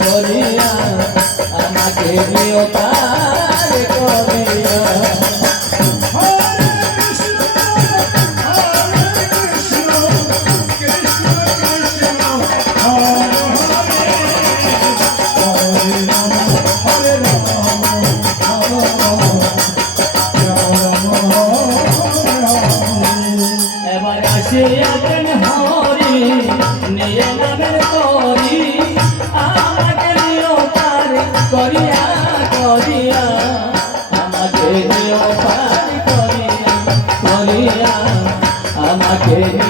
করিয়া আমাকে নিও পার করিয়া এবার আমাকে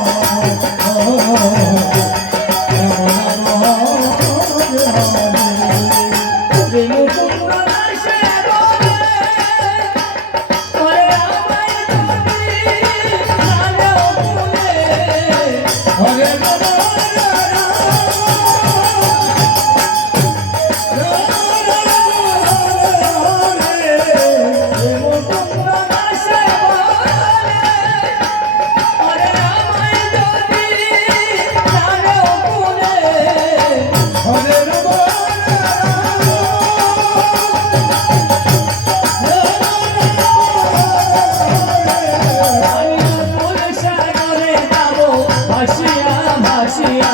ভাসিয়া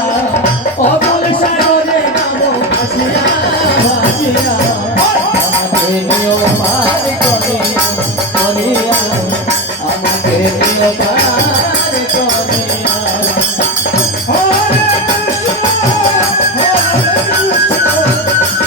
অবল সাগরে নামো ভাসিয়া ভাসিয়া। আমাকে নিও পার করে করিয়া, আমাকে নিও পার করিয়া। হরে কৃষ্ণ হরে কৃষ্ণ।